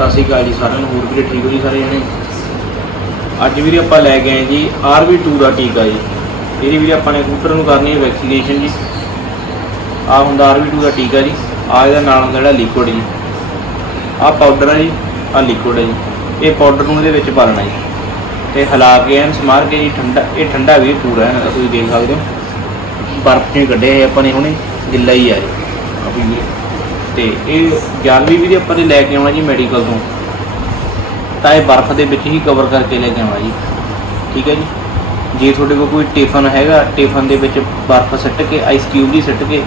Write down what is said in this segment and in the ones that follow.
ਸਤਿ ਸ਼੍ਰੀ ਅਕਾਲ ਜੀ ਸਾਰਿਆਂ ਨੂੰ, ਹੋਰ ਵੀ ਠੀਕ ਹੋ ਜੀ ਸਾਰੇ ਜਣੇ? ਅੱਜ ਵੀਰੇ ਆਪਾਂ ਲੈ ਕੇ ਆਏ ਜੀ RB2 ਦਾ ਟੀਕਾ ਜੀ। ਇਹਦੀ ਵੀਰੇ ਆਪਾਂ ਨੇ ਕਬੂਤਰ ਨੂੰ ਕਰਨੀ ਹੈ ਵੈਕਸੀਨੇਸ਼ਨ ਜੀ। ਆ ਹੁੰਦਾ RB2 ਦਾ ਟੀਕਾ ਜੀ। ਆ ਇਹਦਾ ਨਾਲ ਹੁੰਦਾ ਜਿਹੜਾ ਲਿਕੁਇਡ ਜੀ। ਆ ਪਾਊਡਰ ਹੈ ਜੀ ਆ ਲਿਕੁਇਡ ਹੈ ਜੀ। ਇਹ ਪਾਊਡਰ ਨੂੰ ਇਹਦੇ ਵਿੱਚ ਭਰਨਾ ਜੀ। ਤੇ ਹਿਲਾ ਕੇ ਐਨ ਸਮਾਰ ਕੇ ਜੀ, ਠੰਡਾ ਇਹ ਠੰਡਾ ਵੀ ਪੂਰਾ ਹੈ, ਤੁਸੀਂ ਦੇਖ ਸਕਦੇ ਹੋ। ਬਰਫ਼ ਨਹੀਂ ਕੱਢਿਆ ਇਹ ਆਪਾਂ ਨੇ ਹੁਣੇ, ਗਿੱਲਾ ਹੀ ਆ ਜੀ। ਆ ਵੀਰੇ। ਤੇ ਇਹ ਜਾਲਵੀ ਵੀ ਆਪਾਂ ਨੇ ਲੈ ਕੇ ਆਉਣਾ ਜੀ ਮੈਡੀਕਲ ਤੋਂ। ਤਾਂ ਇਹ ਬਰਫ਼ ਦੇ ਵਿੱਚ ਹੀ ਕਵਰ ਕਰਕੇ ਲੈ ਕੇ ਆਉਣਾ ਜੀ। ਠੀਕ ਹੈ ਜੀ? ਜੇ ਤੁਹਾਡੇ ਕੋਲ ਕੋਈ ਟਿਫਨ ਹੈਗਾ ਟਿਫਨ ਦੇ ਵਿੱਚ ਬਰਫ਼ ਸਿੱਟ ਕੇ ਆਈਸ ਕਿਊਬ ਦੀ ਸਿੱਟ ਕੇ,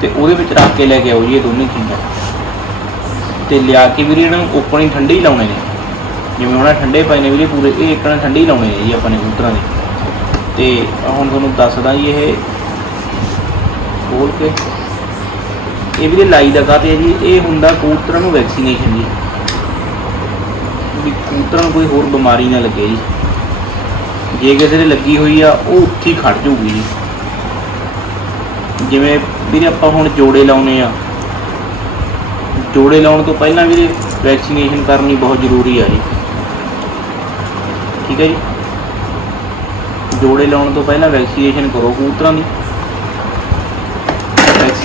ਤੇ ਉਹਦੇ ਵਿੱਚ ਰੱਖ ਕੇ ਲੈ ਕੇ ਆਓ ਜੀ ਇਹ ਦੋਨੇ ਚੀਜ਼ਾਂ। ਤੇ ਲਿਆ ਕੇ ਵੀਰੇ ਇਹਨਾਂ ਨੂੰ ਓਪਨ ਹੀ ਠੰਡੇ ਹੀ ਲਾਉਣੇ ਨੇ। ਜਿਵੇਂ ਹੁਣ ਠੰਡੇ ਪਏ ਨੇ ਵੀਰੇ ਪੂਰੇ, ਇਹ ਇੱਕਣ ਠੰਡੇ ਹੀ ਲਾਉਣੇ ਨੇ ਜੀ ਆਪਾਂ ਨੇ ਕਬੂਤਰਾਂ ਦੇ। ਤੇ ਹੁਣ ਤੁਹਾਨੂੰ ਦੱਸਦਾ ਜੀ ਇਹ, ਖੋਲ ਕੇ। ਇਹ ਵੀ ਲਾਈ ਦਾ ਕਾਤੇ ਹੈ ਜੀ, ਇਹ ਹੁੰਦਾ ਕਬੂਤਰਾਂ ਨੂੰ ਵੈਕਸੀਨੇਸ਼ਨ ਜੀ। ਵੀ ਕਬੂਤਰਾਂ ਨੂੰ ਕੋਈ ਹੋਰ ਬਿਮਾਰੀ ਨਾ ਲੱਗੇ ਜੀ। ਜੇ ਕਿਸੇ ਦੇ ਲੱਗੀ ਹੋਈ ਆ, ਉਹ ਉੱਥੇ ਹੀ ਖੜ ਜਾਊਗੀ ਜੀ। ਜਿਵੇਂ ਵੀਰੇ ਆਪਾਂ ਹੁਣ ਜੋੜੇ ਲਾਉਨੇ ਆ। ਜੋੜੇ ਲਾਉਣ ਤੋਂ ਪਹਿਲਾਂ ਵੀਰੇ ਵੈਕਸੀਨੇਸ਼ਨ ਕਰਨੀ ਬਹੁਤ ਜ਼ਰੂਰੀ ਆ ਜੀ। ਠੀਕ ਹੈ ਜੀ? ਜੋੜੇ ਲਾਉਣ ਤੋਂ ਪਹਿਲਾਂ ਵੈਕਸੀਨੇਸ਼ਨ ਕਰੋ ਕਬੂਤਰਾਂ ਦੀ।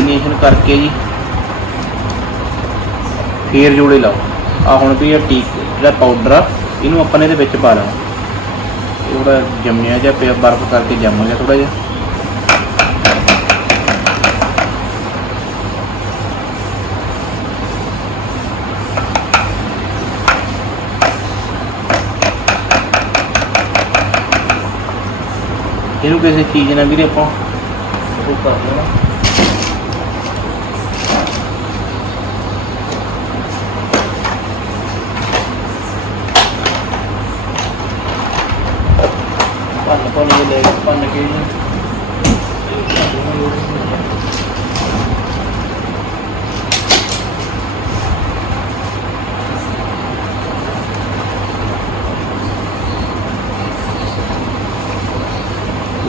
ਵੈਕਸੀਨੇਸ਼ਨ ਕਰਕੇ ਜੀ। ਫੇਰ ਜੋੜੇ ਲਾਓ। ਆ ਹੁਣ ਵੀ ਇਹ ਟੀਕ ਜਿਹੜਾ ਪਾਊਡਰ ਆ, ਇਹਨੂੰ ਆਪਾਂ ਨੇ ਇਹਦੇ ਵਿੱਚ ਪਾ ਲੈਣਾ ਥੋੜਾ ਜੰਮਿਆ ਜਿਹਾ ਪਿਆ, ਬਰਫ਼ ਕਰਕੇ ਜੰਮ ਗਿਆ ਥੋੜਾ ਜਿਹਾ। ਇਹਨੂੰ ਕਿਸੇ ਚੀਜ਼ ਨਾਲ ਵੀਰੇ ਆਪਾਂ ਉਹ ਕਰ ਲੈਣਾ। ਭੰਨ ਭੰਨ ਕੇ ਲੈ ਕੇ, ਭੰਨ ਕੇ ਜੀ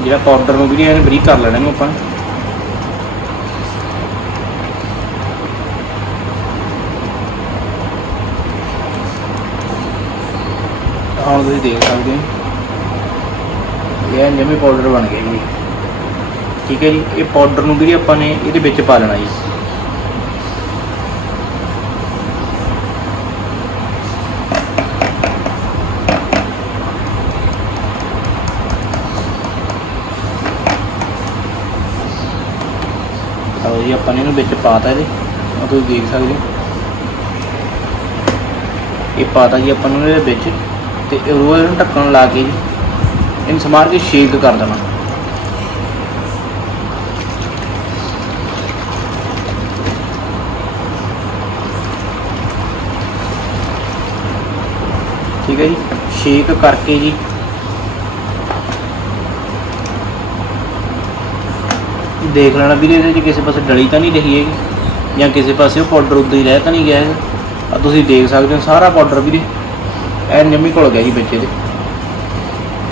ਜਿਹੜਾ ਪਾਊਡਰ ਨੂੰ ਵੀ ਇਹਨੇ ਬਰੀਕ ਕਰ ਲੈਣਾ ਇਹਨੂੰ ਆਪਾਂ। ਹੁਣ ਤੁਸੀਂ ਦੇਖ ਸਕਦੇ ਹੋ। ਇਹ ਜਮੀ ਪਾਊਡਰ ਬਣ ਗਿਆ ਜੀ। ਠੀਕ ਹੈ ਜੀ, ਇਹ ਪਾਊਡਰ ਨੂੰ ਵੀ ਆਪਾਂ ਨੇ ਇਹਦੇ ਵਿੱਚ ਪਾ ਲੈਣਾ ਜੀ। ਆਓ ਜੀ, ਆਪਾਂ ਨੇ ਇਹਨੂੰ ਵਿੱਚ ਪਾਤਾ ਇਹਦੇ ਆ ਤੁਸੀਂ ਦੇਖ ਸਕਦੇ ਹੋ। ਇਹ ਪਾਤਾ ਜੀ ਆਪਾਂ ਨੂੰ ਇਹਦੇ ਵਿੱਚ। ਤੇ ਇਹ ਰੋਜ਼ ਇਹਨੂੰ ਢੱਕਣ ਲਾ ਕੇ ਜੀ। ਇਹਨੂੰ ਸਮਾਰ ਕੇ ਸ਼ੇਕ ਕਰ ਦੇਣਾ। ਠੀਕ ਹੈ ਜੀ, ਸ਼ੇਕ ਕਰਕੇ ਜੀ। ਦੇਖ ਲੈਣਾ ਵੀਰੇ, ਇਹਦੇ 'ਚ ਕਿਸੇ ਪਾਸੇ ਡਲੀ ਤਾਂ ਨਹੀਂ ਰਹੀ ਹੈਗੀ, ਜਾਂ ਕਿਸੇ ਪਾਸੇ ਉਹ ਪਾਊਡਰ ਉੱਦਾਂ ਹੀ ਰਹਿ ਤਾਂ ਨਹੀਂ ਗਿਆ ਹੈਗਾ। ਆ ਤੁਸੀਂ ਦੇਖ ਸਕਦੇ ਹੋ, ਸਾਰਾ ਪਾਊਡਰ ਵੀਰੇ, ਐਨ ਜੰਮੀ ਘੁਲ ਗਿਆ ਜੀ ਵਿੱਚ ਇਹਦੇ।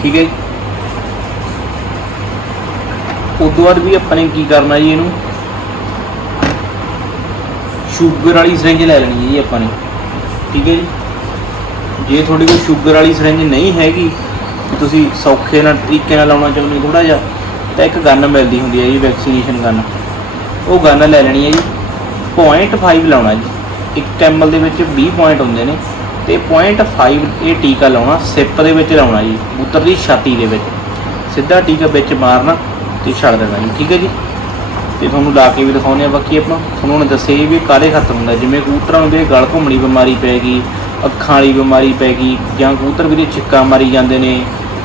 ਠੀਕ ਹੈ ਜੀ। ਉਸ ਤੋਂ ਬਾਅਦ ਵੀ ਆਪਾਂ ਨੇ ਕੀ ਕਰਨਾ ਜੀ ਇਹਨੂੰ? ਸ਼ੂਗਰ ਵਾਲੀ ਸਿਰਿੰਜ ਲੈ ਲੈਣੀ ਹੈ ਜੀ ਆਪਾਂ ਨੇ। ਠੀਕ ਹੈ ਜੀ? ਜੇ ਤੁਹਾਡੇ ਕੋਲ ਸ਼ੂਗਰ ਵਾਲੀ ਸਿਰਿੰਜ ਨਹੀਂ ਹੈਗੀ, ਤੁਸੀਂ ਸੌਖੇ ਨਾਲ ਤਰੀਕੇ ਨਾਲ ਲਾਉਣਾ ਚਾਹੁੰਦੇ ਹੋ ਥੋੜਾ ਜਿਹਾ, ਤਾਂ ਇੱਕ ਗਨ ਮਿਲਦੀ ਹੁੰਦੀ ਹੈ ਜੀ ਵੈਕਸੀਨੇਸ਼ਨ ਗਨ ਉਹ ਗਨ ਲੈ ਲੈਣੀ ਹੈ ਜੀ। 0.5 ਲਾਉਣਾ ਜੀ। 1 ml ਦੇ ਵਿੱਚ 20 ਪੁਆਇੰਟ ਹੁੰਦੇ ਨੇ। ਤੇ 0.5 ਇਹ ਟੀਕਾ ਲਾਉਣਾ, ਸਿਪ ਦੇ ਵਿੱਚ ਲਾਉਣਾ ਜੀ। ਬੂਤਰ ਦੀ ਛਾਤੀ ਦੇ ਵਿੱਚ। ਸਿੱਧਾ ਟੀਕਾ ਵਿੱਚ ਮਾਰਨਾ। ਤੇ ਛੱਡ ਦੇਣਾ ਜੀ, ਠੀਕ ਹੈ ਜੀ? ਤੇ ਤੁਹਾਨੂੰ ਲਾ ਕੇ ਵੀ ਦਿਖਾਉਂਦੇ ਆ ਬਾਕੀ ਆਪਾਂ ਤੁਹਾਨੂੰ ਉਹਨੇ ਦੱਸਿਆ ਜੀ ਵੀ ਇਹ ਕਾਹਦੇ ਖਤਮ ਹੁੰਦਾ, ਜਿਵੇਂ ਕਬੂਤਰਾਂ ਨੂੰ ਵੀ ਗਲ ਘੁੰਮਣੀ ਬਿਮਾਰੀ ਪੈ ਗਈ, ਅੱਖਾਂ ਵਾਲੀ ਬਿਮਾਰੀ ਪੈ ਗਈ, ਜਾਂ ਕਬੂਤਰ ਵੀ ਛਿੱਕਾ ਮਾਰੀ ਜਾਂਦੇ ਨੇ,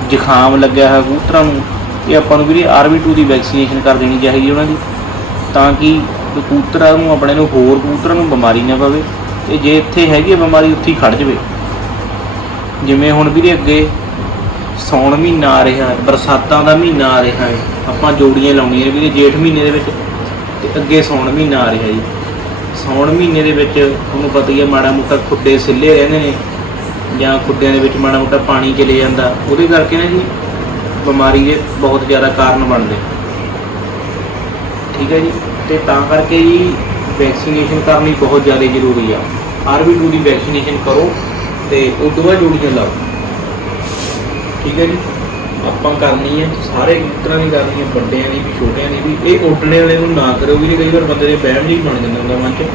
ਜ਼ੁਕਾਮ ਲੱਗਿਆ ਹੋਇਆ ਕਬੂਤਰਾਂ ਨੂੰ ਇਹ ਆਪਾਂ ਨੂੰ ਵੀ ਆਰਬੀ2 ਦੀ ਵੈਕਸੀਨੇਸ਼ਨ ਕਰ ਦੇਣੀ ਚਾਹੀਦੀ ਉਹਨਾਂ ਦੀ। ਤਾਂ ਕਿ ਕਬੂਤਰਾਂ ਨੂੰ ਆਪਣੇ ਨੂੰ ਹੋਰ ਕਬੂਤਰਾਂ ਨੂੰ ਬਿਮਾਰੀ ਨਾ ਪਵੇ, ਤੇ ਜੇ ਇੱਥੇ ਹੈਗੀ ਹੈ ਬਿਮਾਰੀ, ਉੱਥੇ ਹੀ ਖੜ ਜਾਵੇ। ਜਿਵੇਂ ਹੁਣ ਵੀਰੇ ਅੱਗੇ ਸੌਣ ਮਹੀਨਾ ਆ ਰਿਹਾ ਹੈ, ਬਰਸਾਤਾਂ ਦਾ ਮਹੀਨਾ ਆ ਰਿਹਾ ਹੈ। ਆਪਾਂ ਜੋੜੀਆਂ ਲਾਉਣੀਆਂ ਨੇ ਵੀਰੇ ਜੇਠ ਮਹੀਨੇ ਦੇ ਵਿੱਚ ਤੇ ਅੱਗੇ ਸੌਣ ਮਹੀਨਾ ਆ ਰਿਹਾ ਜੀ। ਸੌਣ ਮਹੀਨੇ ਦੇ ਵਿੱਚ ਤੁਹਾਨੂੰ ਪਤਾ ਹੀ ਹੈ ਮਾੜਾ ਮੋਟਾ ਖੁੱਡੇ ਸਿੱਲੇ ਰਹਿੰਦੇ ਨੇ ਜਾਂ ਖੁੱਡਿਆਂ ਦੇ ਵਿੱਚ ਮਾੜਾ ਮੋਟਾ ਪਾਣੀ ਚਲੇ ਜਾਂਦਾ। ਉਹਦੇ ਕਰਕੇ ਨਾ ਜੀ ਬਿਮਾਰੀ ਦੇ ਬਹੁਤ ਜ਼ਿਆਦਾ ਕਾਰਨ ਬਣਦੇ। ਠੀਕ ਹੈ ਜੀ? ਤੇ ਤਾਂ ਕਰਕੇ ਜੀ ਵੈਕਸੀਨੇਸ਼ਨ ਕਰਨੀ ਬਹੁਤ ਜ਼ਿਆਦਾ ਜ਼ਰੂਰੀ ਆ। ਆਰਬੀ2 ਦੀ ਵੈਕਸੀਨੇਸ਼ਨ ਕਰੋ ਤੇ ਉਸ ਤੋਂ ਬਾਅਦ ਜੋੜੀਆਂ ਲਾਓ। ਠੀਕ ਹੈ ਜੀ। ਆਪਾਂ ਕਰਨੀ ਹੈ, ਸਾਰੇ ਕਬੂਤਰਾਂ ਦੀ ਕਰਨੀ ਹੈ, ਵੱਡਿਆਂ ਦੀ ਵੀ, ਛੋਟਿਆਂ ਦੀ ਵੀ। ਇਹ ਉੱਡਣੇ ਵਾਲੇ ਨੂੰ ਨਾ ਕਰਿਓ ਵੀ ਕਈ ਵਾਰ ਬੰਦੇ ਦੇ ਬਹਿਮ ਜੀ ਬਣ ਜਾਂਦਾ ਹੁੰਦਾ ਮਨ 'ਚ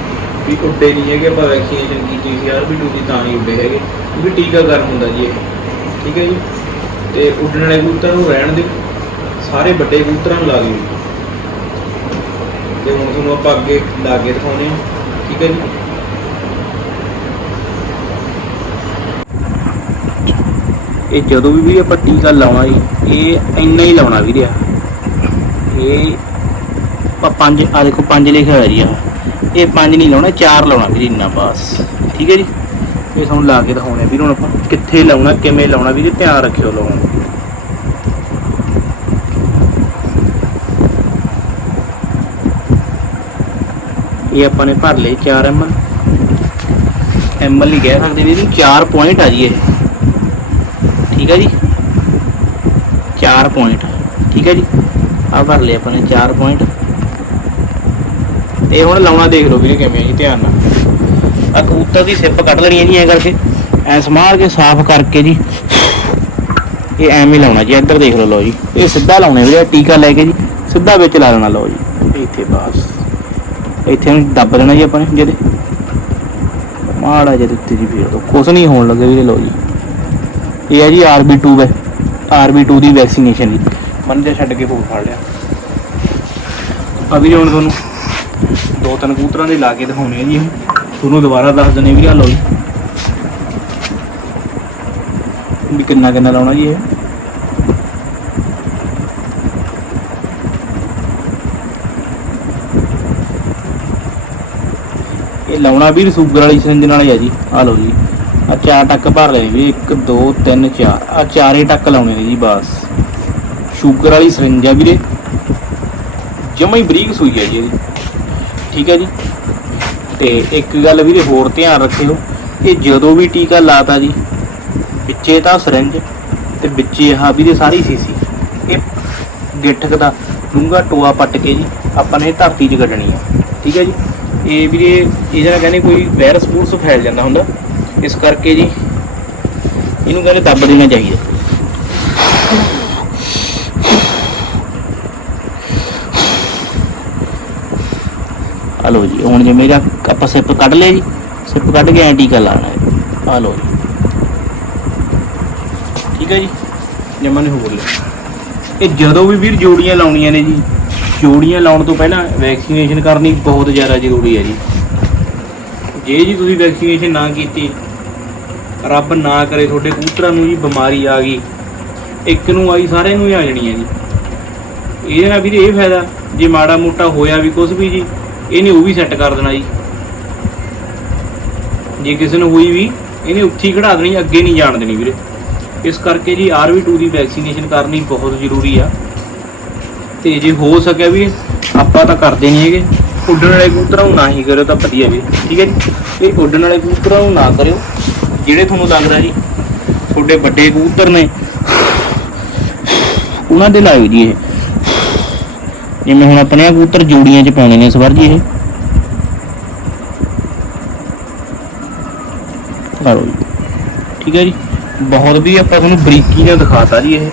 ਵੀ ਉੱਡੇ ਨਹੀਂ ਹੈਗੇ, ਆਪਾਂ ਵੈਕਸੀਨੇਸ਼ਨ ਕੀਤੀ ਸੀ ਆਰਬੀ2 ਦੀ ਤਾਂ ਨਹੀਂ ਉੱਡੇ ਹੈਗੇ। ਕਿਉਂਕਿ ਟੀਕਾਕਰਨ ਹੁੰਦਾ ਜੀ ਇਹ। ਠੀਕ ਹੈ ਜੀ। ਤੇ ਉੱਡਣ ਵਾਲੇ ਕਬੂਤਰਾਂ ਨੂੰ ਰਹਿਣ ਦਿਓ। ਸਾਰੇ ਵੱਡੇ ਕਬੂਤਰਾਂ ਨੂੰ ਲਾ ਦਿਓ। ਜੀ। ਤੇ ਹੁਣ ਤੁਹਾਨੂੰ ਆਪਾਂ ਅੱਗੇ ਲਾ ਕੇ ਦਿਖਾਉਂਦੇ ਹਾਂ। ਠੀਕ ਹੈ ਜੀ। ਇਹ ਜਦੋਂ ਵੀ ਵੀ ਆਪਾਂ ਟੀਕਾ ਲਾਉਣਾ ਜੀ, ਇਹ ਇੰਨਾ ਹੀ ਲਾਉਣਾ ਵੀਰੇ ਇਹ ਆਪਾਂ ਪੰਜ ਆ ਦੇਖੋ ਪੰਜ ਲਿਖਿਆ ਹੋਇਆ ਜੀ ਆ ਇਹ ਪੰਜ ਨਹੀਂ ਲਾਉਣਾ, ਚਾਰ ਲਾਉਣਾ ਵੀਰੇ ਇੰਨਾ ਬਸ। ਠੀਕ ਹੈ ਜੀ? ਇਹ ਤੁਹਾਨੂੰ ਲਾ ਕੇ ਦਿਖਾਉਣੇ ਵੀਰੇ, ਹੁਣ ਆਪਾਂ ਕਿੱਥੇ ਲਾਉਣਾ, ਕਿਵੇਂ ਲਾਉਣਾ ਵੀਰੇ, ਧਿਆਨ ਰੱਖਿਓ ਲਾਉਣ ਇਹ ਆਪਾਂ ਨੇ ਭਰ ਲਏ 4 ml ml ਨਹੀਂ ਕਹਿ ਸਕਦੇ ਵੀ ਇਹਨੂੰ 4 ਪੁਆਇੰਟ ਆ ਜੀ ਇਹ। ਠੀਕ ਹੈ ਜੀ? 4 ਪੁਆਇੰਟ ਠੀਕ ਹੈ ਜੀ? ਆ ਭਰ ਲਏ ਆਪਾਂ ਨੇ 4 ਪੁਆਇੰਟ ਤੇ ਹੁਣ ਲਾਉਣਾ ਦੇਖ ਲਓ ਵੀਰੇ ਕਿਵੇਂ ਆ ਜੀ, ਧਿਆਨ ਨਾਲ। ਆ ਕਬੂਤਰ ਦੀ ਸਿੱਪ ਕੱਢ ਲੈਣੀ ਹੈ ਜੀ, ਐ ਕਰਕੇ। ਐ ਸਮਾਰ ਕੇ ਸਾਫ਼ ਕਰਕੇ ਜੀ। ਇਹ ਐਵੇਂ ਲਾਉਣਾ ਜੀ, ਇੱਧਰ ਦੇਖ ਲਓ ਲਓ ਜੀ। ਇਹ ਸਿੱਧਾ ਲਾਉਣੇ ਵੀਰੇ, ਟੀਕਾ ਲੈ ਕੇ ਜੀ। ਸਿੱਧਾ ਵਿੱਚ ਲਾ ਲੈਣਾ, ਲਓ ਜੀ। ਇੱਥੇ ਬਸ। ਇੱਥੇ ਨੂੰ ਦੱਬ ਦੇਣਾ ਜੀ ਆਪਾਂ ਨੇ, ਜਿਹਦੇ। ਮਾੜਾ ਜਿਹਾ ਉੱਤੇ ਜੀ ਫੇਰ ਦੋ ਕੁਛ ਨਹੀਂ ਹੋਣ ਲੱਗੇ ਵੀਰੇ, ਲਓ ਜੀ। ਇਹ ਹੈ ਜੀ RB2 ਵੈ RB2 ਦੀ ਵੈਕਸੀਨੇਸ਼ਨ ਜੀ ਮਨ ਜਿਹਾ ਛੱਡ ਕੇ ਫੋਨ ਫੜ ਲਿਆ। ਆ ਹੁਣ ਤੁਹਾਨੂੰ ਦੋ ਤਿੰਨ ਕਬੂਤਰਾਂ ਦੇ ਲਾ ਕੇ ਦਿਖਾਉਣੇ ਆ ਜੀ ਤੁਹਾਨੂੰ ਦੁਬਾਰਾ ਦੱਸ ਦਨੇ ਵੀਰੇ ਆਹ ਲਓ ਜੀ। ਵੀ ਕਿੰਨਾ ਕਿੰਨਾ ਲਾਉਣਾ ਜੀ ਇਹ। ਇਹ ਲਾਉਣਾ ਵੀ ਸ਼ੂਗਰ ਵਾਲੀ ਸਿੰਜ ਨਾਲ ਹੀ ਆ ਜੀ। ਆ ਲਓ ਜੀ। ਆ ਚਾਰ ਟੱਕ ਭਰ ਲੈਣੇ ਵੀ 1 2 3 4 ਆ ਚਾਰੇ ਟੱਕ ਲਾਉਣੇ ਨੇ ਜੀ ਬਸ। ਸ਼ੂਗਰ ਵਾਲੀ ਸਰਿੰਜ ਆ ਵੀਰੇ। ਜਮਾ ਹੀ ਬਰੀਕ ਸੂਈ ਹੈ ਜੀ ਇਹਦੀ। ਠੀਕ ਹੈ ਜੀ? ਤੇ ਇੱਕ ਗੱਲ ਵੀਰੇ ਹੋਰ ਧਿਆਨ ਰੱਖਿਓ ਕਿ ਜਦੋਂ ਵੀ ਟੀਕਾ ਲਾਤਾ ਜੀ, ਵਿੱਚੇ ਤਾਂ ਸਿਰਿੰਜ ਤੇ ਵਿੱਚੇ ਆਹ ਵੀਰੇ ਸਾਰੀ ਸੀਸੀ। ਇਹ ਗਿੱਠਕ ਦਾ ਡੂੰਗਾ ਟੋਆ ਪੱਟ ਕੇ ਜੀ ਆਪਾਂ ਨੇ ਧਰਤੀ 'ਚ ਕੱਢਣੀ ਆ। ਠੀਕ ਹੈ ਜੀ? ਇਹ ਵੀਰੇ, ਇਹ ਜਿਹੜਾ ਕਹਿੰਦੇ ਕੋਈ ਵਾਇਰਸ ਵੂਰਸ ਫੈਲ ਜਾਂਦਾ ਹੁੰਦਾ। ਇਸ ਕਰਕੇ ਜੀ, ਇਹਨੂੰ ਕਹਿੰਦੇ ਦੱਬ ਦੇਣਾ ਚਾਹੀਦਾ। ਆ ਲਓ ਜੀ, ਹੁਣ ਜੇ ਮੇਰਾ ਆਪਾਂ ਸਿਪ ਕੱਢ ਲਿਆ ਜੀ, ਸਿਪ ਕੱਢ ਕੇ ਐਂ ਟੀਕਾ ਲਾਣਾ ਹੈ। ਆ ਲਓ ਜੀ। ਠੀਕ ਹੈ ਜੀ, ਜਮਾ ਜਮਨ ਹੋਰ ਲਿਆ। ਇਹ ਜਦੋਂ ਵੀ ਵੀਰ ਜੋੜੀਆਂ ਲਾਉਣੀਆਂ ਨੇ ਜੀ, ਜੋੜੀਆਂ ਲਾਉਣ ਤੋਂ ਪਹਿਲਾਂ ਵੈਕਸੀਨੇਸ਼ਨ ਕਰਨੀ ਬਹੁਤ ਜ਼ਿਆਦਾ ਜ਼ਰੂਰੀ ਹੈ ਜੀ। ਜੇ ਜੀ ਤੁਸੀਂ ਵੈਕਸੀਨੇਸ਼ਨ ਨਾ ਕੀਤੀ ਰੱਬ ਨਾ ਕਰੇ ਤੁਹਾਡੇ ਕਬੂਤਰਾਂ ਨੂੰ ਜੀ ਬਿਮਾਰੀ ਆ ਗਈ। ਇੱਕ ਨੂੰ ਆਈ, ਸਾਰਿਆਂ ਨੂੰ ਹੀ ਆ ਜਾਣੀ ਹੈ ਜੀ। ਇਹਦੇ ਨਾਲ ਵੀਰੇ ਇਹ ਫਾਇਦਾ, ਜੇ ਮਾੜਾ ਮੋਟਾ ਹੋਇਆ ਵੀ ਕੁਝ ਵੀ ਜੀ, ਇਹਨੇ ਉਹ ਵੀ ਸੈੱਟ ਕਰ ਦੇਣਾ ਜੀ। ਜੇ ਕਿਸੇ ਨੂੰ ਹੋਈ ਵੀ, ਇਹਨੇ ਉੱਥੇ ਹੀ ਖੜਾ ਦੇਣੀ, ਅੱਗੇ ਨਹੀਂ ਜਾਣ ਦੇਣੀ ਵੀਰੇ। ਇਸ ਕਰਕੇ ਜੀ RV2 ਦੀ ਵੈਕਸੀਨੇਸ਼ਨ ਕਰਨੀ ਬਹੁਤ ਜ਼ਰੂਰੀ ਆ। ਤੇ ਜੇ ਹੋ ਸਕਿਆ ਵੀ, ਆਪਾਂ ਤਾਂ ਕਰਦੇ ਨਹੀਂ ਹੈਗੇ। ਉੱਡਣ ਵਾਲੇ ਕਬੂਤਰਾਂ ਨੂੰ ਨਾ ਹੀ ਕਰਿਓ ਤਾਂ ਵਧੀਆ ਵੀ ਠੀਕ ਹੈ ਜੀ? ਇਹ ਉੱਡਣ ਵਾਲੇ ਕਬੂਤਰਾਂ ਨੂੰ ਨਾ ਕਰਿਓ। ਜਿਹੜੇ ਤੁਹਾਨੂੰ ਲੱਗਦਾ ਜੀ, ਤੁਹਾਡੇ ਵੱਡੇ ਕਬੂਤਰ ਨੇ, ਉਹਨਾਂ ਦੇ ਲਾਇਓ ਜੀ ਇਹ। ਜਿਵੇਂ ਹੁਣ ਆਪਣੇ ਕਬੂਤਰ ਜੋੜੀਆਂ 'ਚ ਪਾਉਣੇ ਨੇ ਇਸ ਵਾਰ ਜੀ ਇਹ। ਲਓ ਜੀ। ਠੀਕ ਹੈ ਜੀ। ਬਹੁਤ ਵੀ ਆਪਾਂ ਤੁਹਾਨੂੰ ਬਰੀਕੀ ਨਾਲ ਦਿਖਾਤਾ ਜੀ ਇਹ।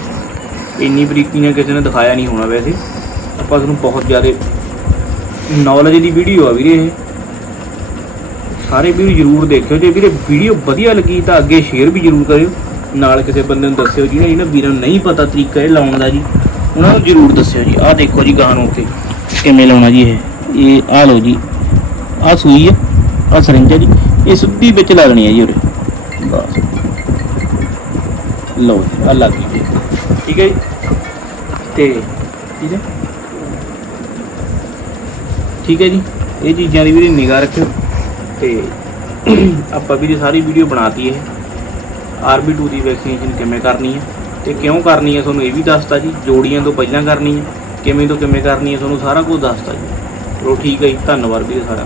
ਇੰਨੀ ਬਰੀਕੀ ਨਾਲ ਕਿਸੇ ਨੇ ਦਿਖਾਇਆ ਨਹੀਂ ਹੋਣਾ ਵੈਸੇ। ਆਪਾਂ ਤੁਹਾਨੂੰ ਬਹੁਤ ਜ਼ਿਆਦਾ ਨੌਲੇਜ ਦੀ ਵੀਡੀਓ ਆ ਵੀਰੇ ਇਹ। ਸਾਰੇ ਵੀਰ ਜਰੂਰ ਦੇਖਿਓ। ਜੇ ਵੀਰੇ ਵੀਡੀਓ ਵਧੀਆ ਲੱਗੀ ਤਾਂ ਅੱਗੇ ਸ਼ੇਅਰ ਵੀ ਜਰੂਰ ਕਰਿਓ। ਨਾਲ ਕਿਸੇ ਬੰਦੇ ਨੂੰ ਦੱਸਿਓ ਜਿਹਨੇ ਇਹਨਾਂ ਵੀਰਾਂ ਨੂੰ ਨਹੀਂ ਪਤਾ ਤਰੀਕਾ ਇਹ ਲਾਉਣ ਦਾ ਜੀ। ਉਹਨਾਂ ਨੂੰ ਜਰੂਰ ਦੱਸਿਓ ਜੀ। ਆਹ ਦੇਖੋ ਜੀ ਗਾਂ ਨੂੰ ਉੱਤੇ ਕਿਵੇਂ ਲਾਉਣਾ ਜੀ ਇਹ। ਇਹ ਆਹ ਲਓ ਜੀ। ਆਹ ਸੂਈ ਆ, ਆਹ ਸਰਿੰਜ ਆ ਜੀ। ਇਹ ਸਿੱਧੀ ਵਿੱਚ ਲੱਗਣੀ ਹੈ ਜੀ ਉਰੇ। ਬਸ। ਲਓ ਜੀ, ਆਹ ਲੱਗ ਗਈ ਜੀ। ਠੀਕ ਹੈ ਜੀ? ਤੇ ਠੀਕ ਹੈ? ਠੀਕ ਹੈ ਜੀ। ਇਹ ਚੀਜ਼ਾਂ ਦੀ ਵੀ ਨਿਗਾਹ ਰੱਖਿਓ। ਤੇ ਆਪਾਂ ਵੀ ਸਾਰੀ ਵੀਡੀਓ ਬਣਾਤੀ ਇਹ RB2 ਦੀ ਵੈਕਸੀਨੇਸ਼ਨ ਕਿਵੇਂ ਕਰਨੀ ਹੈ ਤੇ ਕਿਉਂ ਕਰਨੀ ਹੈ ਤੁਹਾਨੂੰ ਇਹ ਵੀ ਦੱਸਤਾ ਜੀ, ਜੋੜੀਆਂ ਤੋਂ ਪਹਿਲਾਂ ਕਰਨੀ ਹੈ, ਕਿਵੇਂ ਤੋਂ ਕਿਵੇਂ ਕਰਨੀ ਹੈ, ਤੁਹਾਨੂੰ ਸਾਰਾ ਕੁਝ ਦੱਸਤਾ ਜੀ। ਚਲੋ ਠੀਕ ਹੈ ਜੀ, ਧੰਨਵਾਦ ਵੀਰੇ ਸਾਰਾ